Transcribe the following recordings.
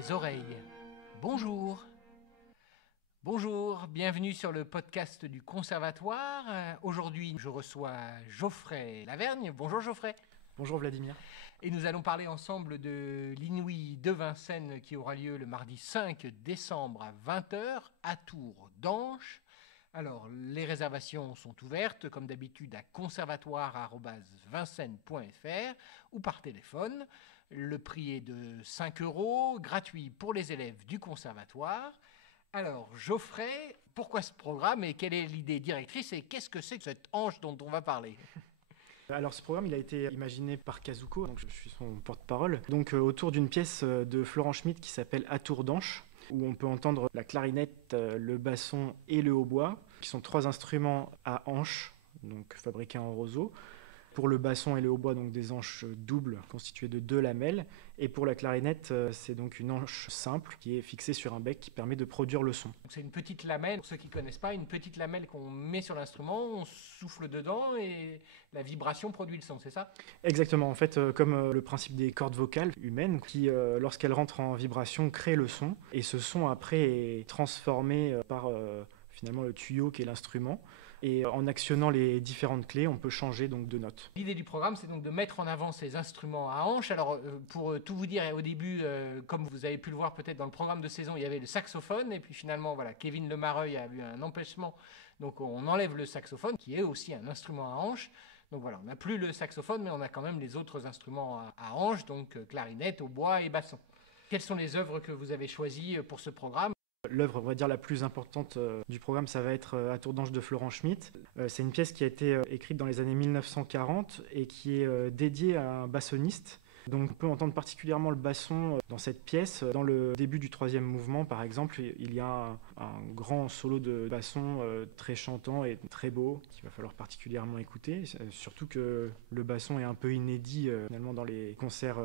les oreilles. Bonjour. Bonjour, bienvenue sur le podcast du Conservatoire. Aujourd'hui, je reçois Geoffrey Lavergne. Bonjour Geoffrey. Bonjour Vladimir. Et nous allons parler ensemble de l'Inouï de Vincennes qui aura lieu le mardi 5 décembre à 20h à Tours d'Anche. Alors, les réservations sont ouvertes, comme d'habitude, à conservatoire@vincennes.fr ou par téléphone. Le prix est de 5 €, gratuit pour les élèves du conservatoire. Alors, Geoffrey, pourquoi ce programme et quelle est l'idée directrice et qu'est-ce que c'est que cette anche dont on va parler ? Alors ce programme il a été imaginé par Kazuko, donc je suis son porte-parole, donc autour d'une pièce de Florent Schmitt qui s'appelle À Tours d'Anche, où on peut entendre la clarinette, le basson et le hautbois, qui sont 3 instruments à anches, donc fabriqués en roseau. Pour le basson et le hautbois, donc des anches doubles constituées de 2 lamelles. Et pour la clarinette, c'est donc une anche simple qui est fixée sur un bec qui permet de produire le son. C'est une petite lamelle, pour ceux qui ne connaissent pas, une petite lamelle qu'on met sur l'instrument, on souffle dedans et la vibration produit le son, c'est ça ? Exactement, en fait, comme le principe des cordes vocales humaines qui, lorsqu'elles rentrent en vibration, créent le son. Et ce son, après, est transformé par finalement le tuyau qui est l'instrument. Et en actionnant les différentes clés, on peut changer donc de notes. L'idée du programme, c'est donc de mettre en avant ces instruments à hanches. Alors, pour tout vous dire, au début, comme vous avez pu le voir peut-être dans le programme de saison, il y avait le saxophone. Et puis finalement, voilà, Kevin Lemareuil a eu un empêchement. Donc, on enlève le saxophone, qui est aussi un instrument à hanches. Donc voilà, on n'a plus le saxophone, mais on a quand même les autres instruments à hanches, donc clarinette, hautbois et basson. Quelles sont les œuvres que vous avez choisies pour ce programme ? L'œuvre, on va dire, la plus importante du programme, ça va être À Tours d'Anche de Florent Schmitt. C'est une pièce qui a été écrite dans les années 1940 et qui est dédiée à un bassoniste. Donc on peut entendre particulièrement le basson dans cette pièce. Dans le début du 3e mouvement, par exemple, il y a un grand solo de basson très chantant et très beau qu'il va falloir particulièrement écouter. Surtout que le basson est un peu inédit finalement dans les concerts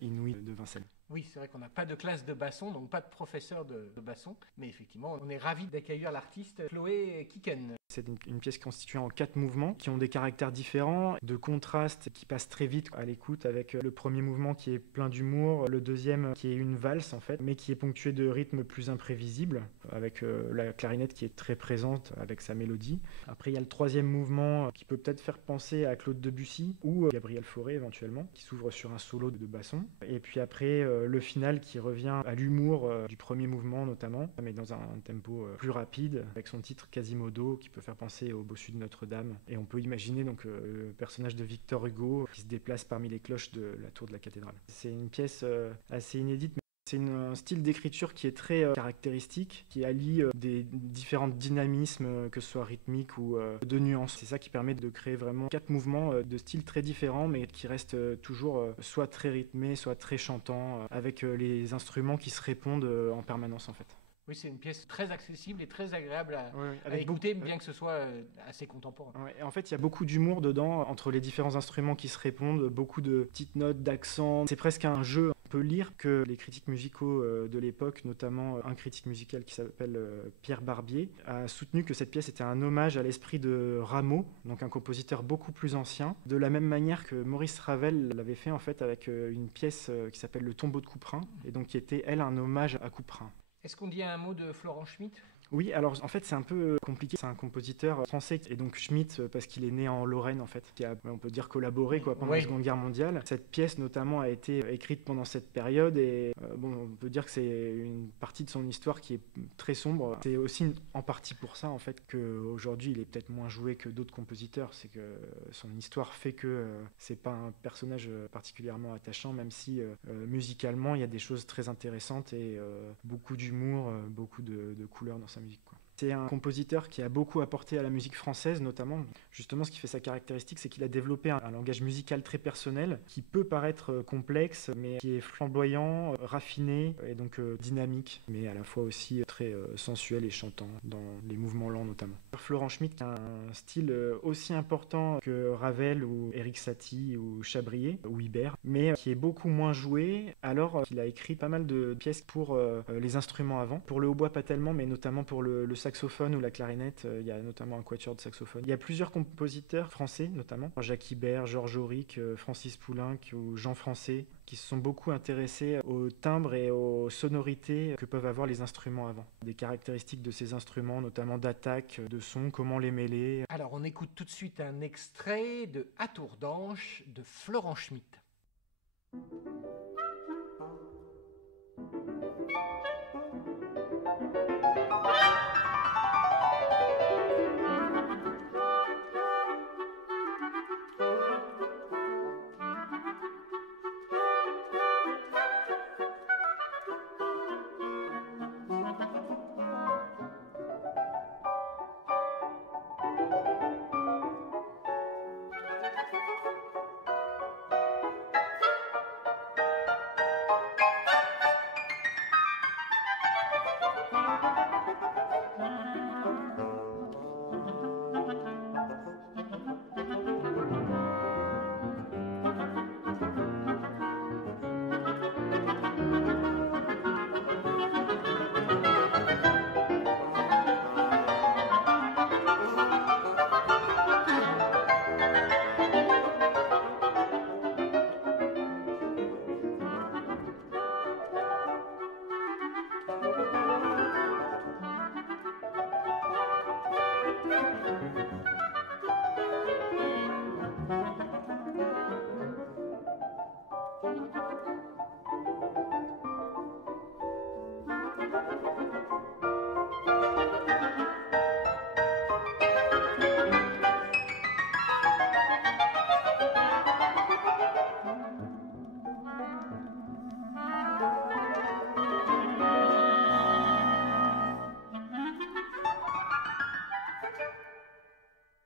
inouïs de Vincennes. Oui, c'est vrai qu'on n'a pas de classe de basson, donc pas de professeur de basson. Mais effectivement, on est ravis d'accueillir l'artiste Chloé Kiken. C'est une pièce constituée en 4 mouvements qui ont des caractères différents, de contrastes qui passent très vite à l'écoute, avec le premier mouvement qui est plein d'humour, le deuxième qui est une valse en fait, mais qui est ponctué de rythmes plus imprévisibles, avec la clarinette qui est très présente avec sa mélodie. Après il y a le 3e mouvement qui peut peut-être faire penser à Claude Debussy ou Gabriel Fauré éventuellement, qui s'ouvre sur un solo de basson. Et puis après le final qui revient à l'humour du premier mouvement notamment, mais dans un tempo plus rapide, avec son titre Quasimodo qui peut faire penser au bossu de Notre-Dame. Et on peut imaginer donc le personnage de Victor Hugo qui se déplace parmi les cloches de la tour de la cathédrale. C'est une pièce assez inédite, mais c'est un style d'écriture qui est très caractéristique, qui allie des différents dynamismes, que ce soit rythmiques ou de nuances. C'est ça qui permet de créer vraiment 4 mouvements de styles très différents, mais qui restent toujours soit très rythmés, soit très chantants, avec les instruments qui se répondent en permanence en fait. Oui, c'est une pièce très accessible et très agréable à avec écouter, bien que ce soit assez contemporain. Et en fait, il y a beaucoup d'humour dedans, entre les différents instruments qui se répondent, beaucoup de petites notes, d'accents. C'est presque un jeu. On peut lire que les critiques musicaux de l'époque, notamment un critique musical qui s'appelle Pierre Barbier, a soutenu que cette pièce était un hommage à l'esprit de Rameau, donc un compositeur beaucoup plus ancien, de la même manière que Maurice Ravel l'avait fait en fait avec une pièce qui s'appelle Le Tombeau de Couperin, et donc qui était, elle, un hommage à Couperin. Est-ce qu'on dit un mot de Florent Schmitt ? Oui, alors en fait c'est un peu compliqué, c'est un compositeur français et donc Schmitt parce qu'il est né en Lorraine en fait, qui a on peut dire collaboré pendant la Seconde Guerre mondiale. Cette pièce notamment a été écrite pendant cette période et on peut dire que c'est une partie de son histoire qui est très sombre. C'est aussi en partie pour ça en fait qu'aujourd'hui il est peut-être moins joué que d'autres compositeurs, c'est que son histoire fait que c'est pas un personnage particulièrement attachant, même si musicalement il y a des choses très intéressantes et beaucoup d'humour, beaucoup de couleurs dans sa musique, quoi. C'est un compositeur qui a beaucoup apporté à la musique française notamment. Justement, ce qui fait sa caractéristique, c'est qu'il a développé un langage musical très personnel qui peut paraître complexe, mais qui est flamboyant, raffiné et donc dynamique, mais à la fois aussi très sensuel et chantant dans les mouvements lents notamment. Florent Schmitt a un style aussi important que Ravel ou Erik Satie ou Chabrier ou Ibert, mais qui est beaucoup moins joué, alors qu'il a écrit pas mal de pièces pour les instruments avant. Pour le hautbois pas tellement, mais notamment pour le saxophone saxophone ou la clarinette, il y a notamment un quatuor de saxophone. Il y a plusieurs compositeurs français, notamment Jacques Ibert, Georges Auric, Francis Poulenc ou Jean Français, qui se sont beaucoup intéressés au timbre et aux sonorités que peuvent avoir les instruments avant. Des caractéristiques de ces instruments, notamment d'attaque, de son, comment les mêler. Alors, on écoute tout de suite un extrait de À tour d'anche de Florent Schmitt.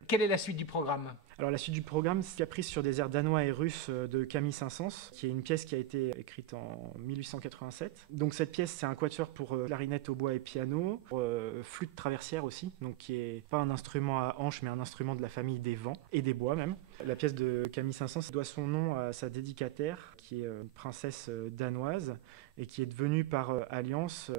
Quelle est la suite du programme ? Alors la suite du programme, c'est Caprice sur des airs danois et russes de Camille Saint-Saëns, qui est une pièce qui a été écrite en 1887. Donc cette pièce, c'est un quatuor pour clarinette, hautbois et piano, flûte traversière aussi, donc qui est pas un instrument à hanche, mais un instrument de la famille des vents et des bois même. La pièce de Camille Saint-Saëns doit son nom à sa dédicataire, qui est une princesse danoise et qui est devenue par alliance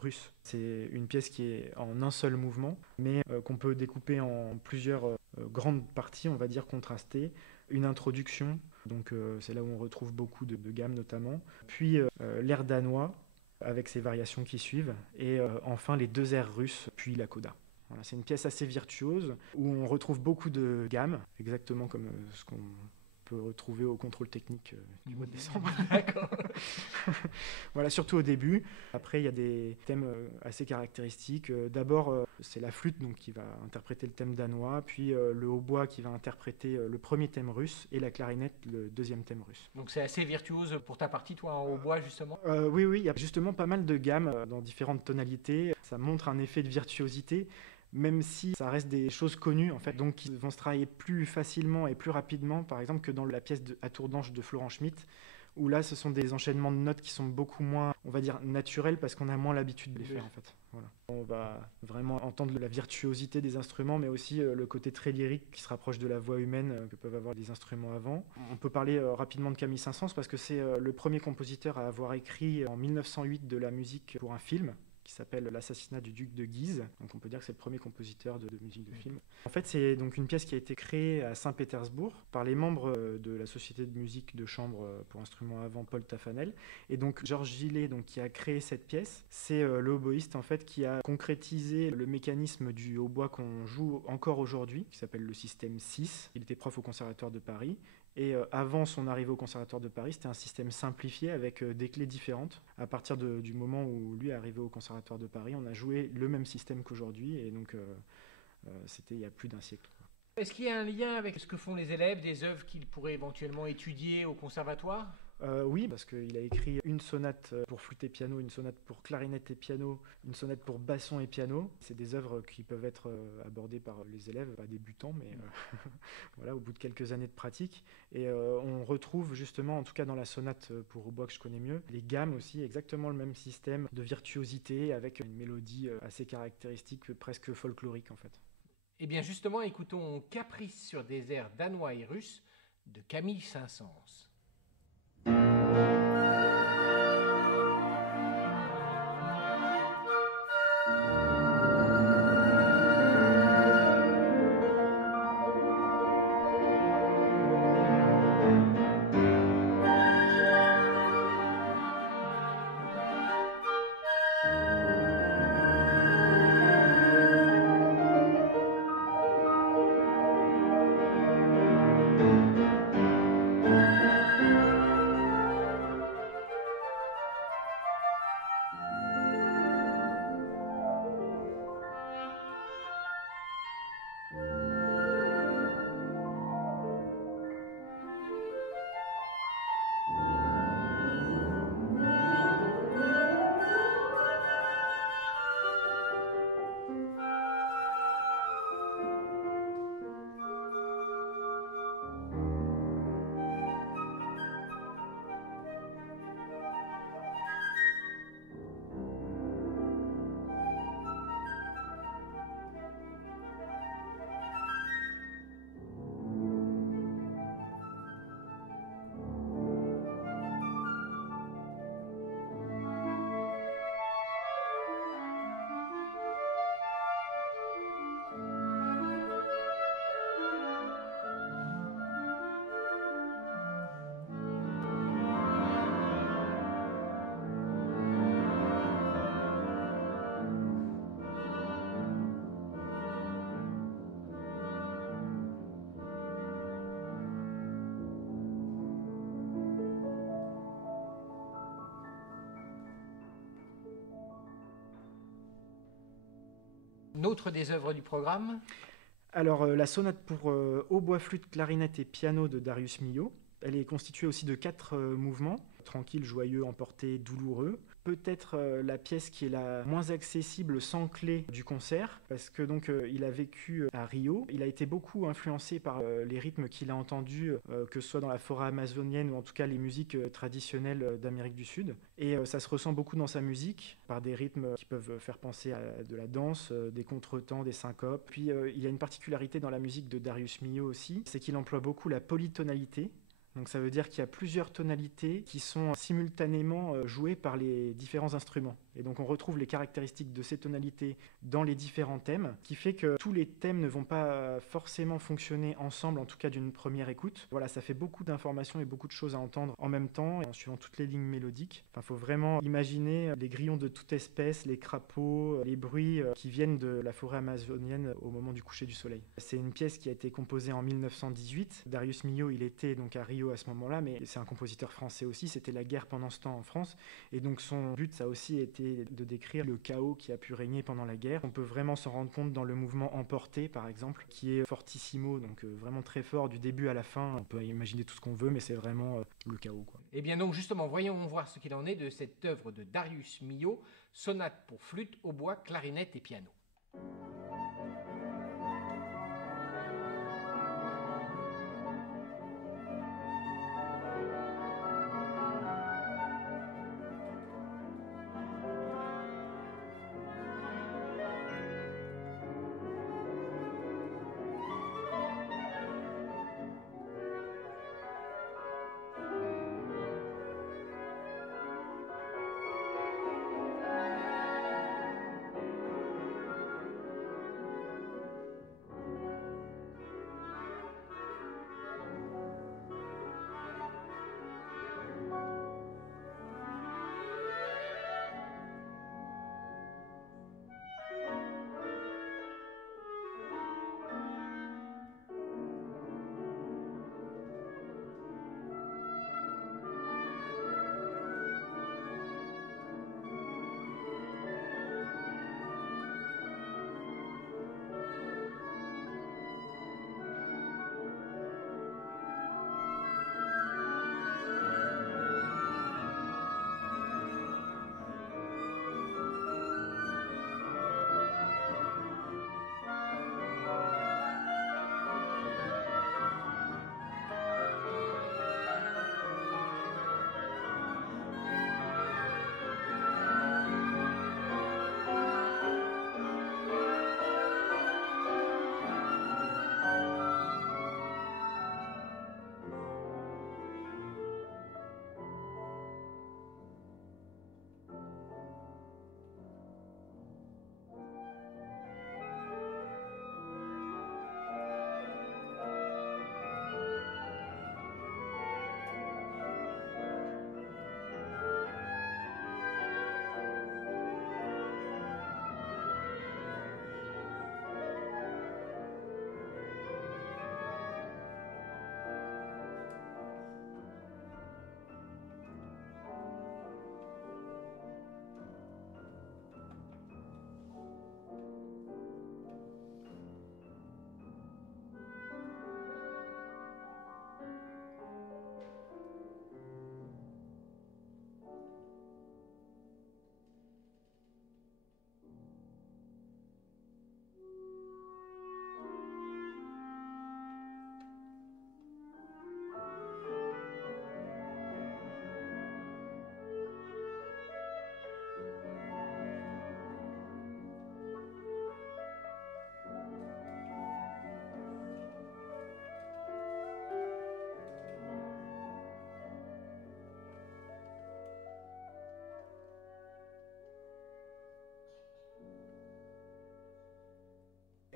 russe. C'est une pièce qui est en un seul mouvement, mais qu'on peut découper en plusieurs grandes parties, on va dire contrastées. Une introduction, donc c'est là où on retrouve beaucoup de gammes notamment, puis l'air danois avec ses variations qui suivent, et enfin les deux airs russes, puis la coda. Voilà, c'est une pièce assez virtuose où on retrouve beaucoup de gammes, exactement comme ce qu'on peut retrouver au contrôle technique du mois de décembre. D'accord. Voilà, surtout au début. Après, il y a des thèmes assez caractéristiques. D'abord, c'est la flûte donc, qui va interpréter le thème danois, puis le hautbois qui va interpréter le premier thème russe, et la clarinette le deuxième thème russe. Donc c'est assez virtuose pour ta partie, toi, en hautbois, justement ? Oui, il y a justement pas mal de gammes dans différentes tonalités. Ça montre un effet de virtuosité, même si ça reste des choses connues, en fait, donc qui vont se travailler plus facilement et plus rapidement, par exemple, que dans la pièce À tour d'anche de Florent Schmitt, où là, ce sont des enchaînements de notes qui sont beaucoup moins, on va dire, naturels, parce qu'on a moins l'habitude de les faire, en fait. Voilà. On va vraiment entendre la virtuosité des instruments, mais aussi le côté très lyrique qui se rapproche de la voix humaine que peuvent avoir les instruments avant. On peut parler rapidement de Camille Saint-Saëns, parce que c'est le premier compositeur à avoir écrit en 1908 de la musique pour un film, qui s'appelle L'assassinat du duc de Guise. Donc on peut dire que c'est le premier compositeur de musique de film. En fait, c'est donc une pièce qui a été créée à Saint-Pétersbourg par les membres de la société de musique de chambre pour instruments à vent Paul Taffanel. Et donc Georges Gillet, donc, qui a créé cette pièce, c'est le hautboïste en fait, qui a concrétisé le mécanisme du hautbois qu'on joue encore aujourd'hui, qui s'appelle le système 6. Il était prof au Conservatoire de Paris. Et avant son arrivée au Conservatoire de Paris, c'était un système simplifié avec des clés différentes. À partir du moment où lui est arrivé au Conservatoire de Paris, on a joué le même système qu'aujourd'hui, et donc c'était il y a plus d'un siècle. Est-ce qu'il y a un lien avec ce que font les élèves, des œuvres qu'ils pourraient éventuellement étudier au conservatoire ? Oui, parce qu'il a écrit une sonate pour flûte et piano, une sonate pour clarinette et piano, une sonate pour basson et piano. C'est des œuvres qui peuvent être abordées par les élèves, pas débutants, mais voilà, au bout de quelques années de pratique. Et on retrouve justement, en tout cas dans la sonate pour hautbois que je connais mieux, les gammes aussi, exactement le même système de virtuosité avec une mélodie assez caractéristique, presque folklorique en fait. Eh bien justement, écoutons Caprice sur des airs danois et russes de Camille Saint-Saëns. Une autre des œuvres du programme? Alors, la sonate pour hautbois, flûte, clarinette et piano de Darius Milhaud. Elle est constituée aussi de 4 mouvements, tranquille, joyeux, emporté, douloureux. Peut-être la pièce qui est la moins accessible sans clé du concert, parce que donc il a vécu à Rio. Il a été beaucoup influencé par les rythmes qu'il a entendus, que ce soit dans la forêt amazonienne ou en tout cas les musiques traditionnelles d'Amérique du Sud. Et ça se ressent beaucoup dans sa musique, par des rythmes qui peuvent faire penser à de la danse, des contretemps, des syncopes. Puis il y a une particularité dans la musique de Darius Milhaud aussi, c'est qu'il emploie beaucoup la polytonalité. Donc ça veut dire qu'il y a plusieurs tonalités qui sont simultanément jouées par les différents instruments. Et donc on retrouve les caractéristiques de ces tonalités dans les différents thèmes, qui fait que tous les thèmes ne vont pas forcément fonctionner ensemble, en tout cas d'une première écoute. Voilà, ça fait beaucoup d'informations et beaucoup de choses à entendre en même temps, en suivant toutes les lignes mélodiques. Enfin, faut vraiment imaginer les grillons de toute espèce, les crapauds, les bruits qui viennent de la forêt amazonienne au moment du coucher du soleil. C'est une pièce qui a été composée en 1918. Darius Milhaud, il était donc à Rio à ce moment-là, mais c'est un compositeur français aussi, c'était la guerre pendant ce temps en France, et donc son but, ça a aussi été de décrire le chaos qui a pu régner pendant la guerre. On peut vraiment s'en rendre compte dans le mouvement Emporté, par exemple, qui est fortissimo, donc vraiment très fort du début à la fin. On peut imaginer tout ce qu'on veut, mais c'est vraiment le chaos, quoi. Et bien donc justement, voyons voir ce qu'il en est de cette œuvre de Darius Milhaud, sonate pour flûte, hautbois, clarinette et piano.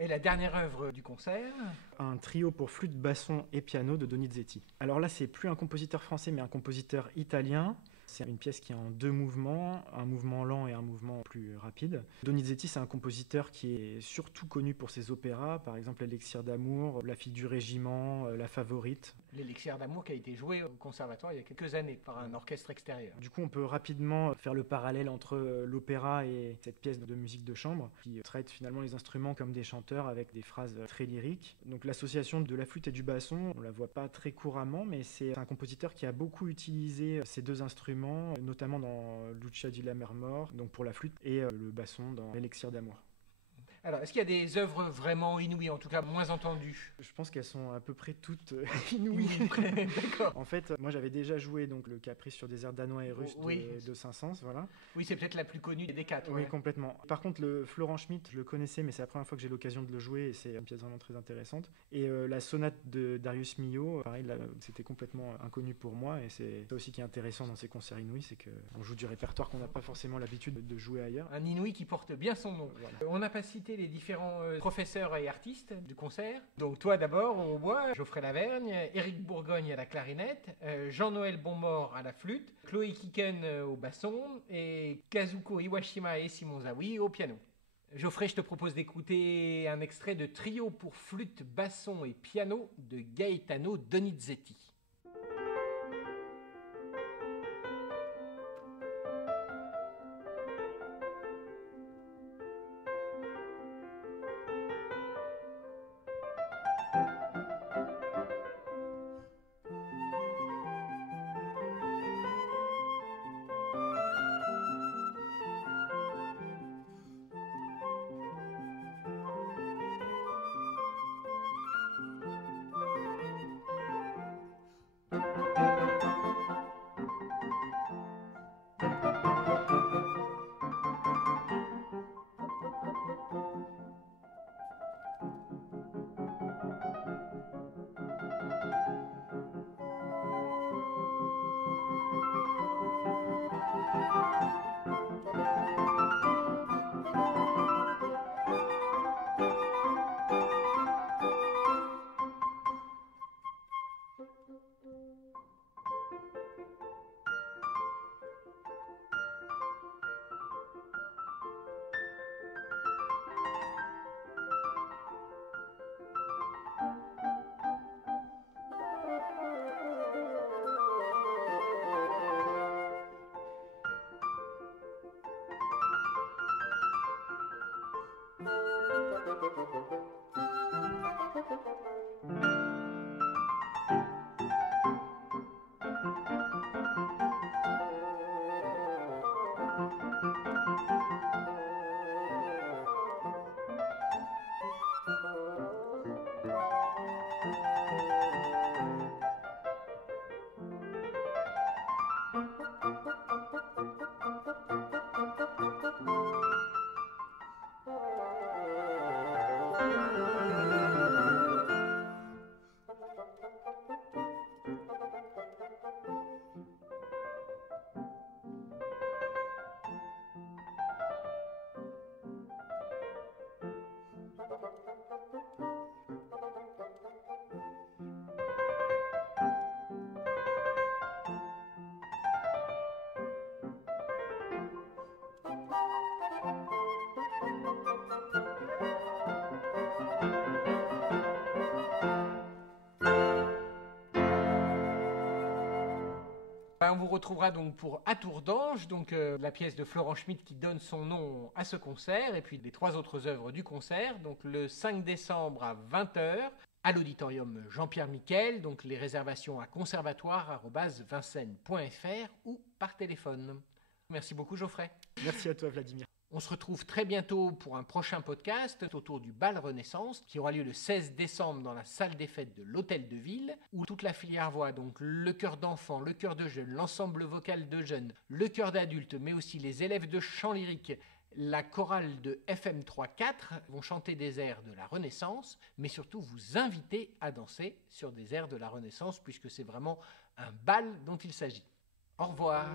Et la dernière œuvre du concert? Un trio pour flûte, basson et piano de Donizetti. Alors là, c'est plus un compositeur français, mais un compositeur italien. C'est une pièce qui est en 2 mouvements, un mouvement lent et un mouvement plus rapide. Donizetti, c'est un compositeur qui est surtout connu pour ses opéras, par exemple L'Élixir d'amour, La fille du régiment, La favorite. L'Élixir d'amour qui a été joué au conservatoire il y a quelques années par un orchestre extérieur. Du coup, on peut rapidement faire le parallèle entre l'opéra et cette pièce de musique de chambre qui traite finalement les instruments comme des chanteurs avec des phrases très lyriques. Donc l'association de la flûte et du basson, on la voit pas très couramment, mais c'est un compositeur qui a beaucoup utilisé ces deux instruments, notamment dans Lucia di Lammermoor, donc pour la flûte, et le basson dans l'Élixir d'amour. Alors, est-ce qu'il y a des œuvres vraiment inouïes, en tout cas moins entendues? Je pense qu'elles sont à peu près toutes inouïes. D'accord. En fait, moi j'avais déjà joué donc le Caprice sur des airs danois et russes Oui. de Saint-Saëns, voilà. Oui, c'est peut-être la plus connue des quatre. Oui, Ouais. complètement. Par contre, le Florent Schmitt, je le connaissais, mais c'est la première fois que j'ai l'occasion de le jouer et c'est une pièce vraiment très intéressante. Et la sonate de Darius Milhaud, pareil, là, c'était complètement inconnu pour moi et c'est ça aussi qui est intéressant dans ces concerts inouïs, c'est qu'on joue du répertoire qu'on n'a pas forcément l'habitude de jouer ailleurs. Un inouï qui porte bien son nom. Voilà. On n'a pas cité les différents professeurs et artistes du concert. Donc toi d'abord au hautbois, Geoffrey Lavergne, Éric Bourgogne à la clarinette, Jean-Noël Bonmort à la flûte, Chloé Kiken au basson et Kazuko Iwashima et Simon Zawi au piano. Geoffrey, je te propose d'écouter un extrait de Trio pour flûte, basson et piano de Gaetano Donizetti. On vous retrouvera donc pour À Tour d'Ange, donc la pièce de Florent Schmitt qui donne son nom à ce concert, et puis les trois autres œuvres du concert, donc le 5 décembre à 20h, à l'auditorium Jean-Pierre Miquel, donc les réservations à conservatoire@vincennes.fr ou par téléphone. Merci beaucoup Geoffrey. Merci à toi Vladimir. On se retrouve très bientôt pour un prochain podcast autour du bal Renaissance qui aura lieu le 16 décembre dans la salle des fêtes de l'Hôtel de Ville où toute la filière voix, donc le chœur d'enfants, le chœur de jeunes, l'ensemble vocal de jeunes, le chœur d'adultes, mais aussi les élèves de chant lyrique, la chorale de FM 3-4 vont chanter des airs de la Renaissance, mais surtout vous inviter à danser sur des airs de la Renaissance puisque c'est vraiment un bal dont il s'agit. Au revoir.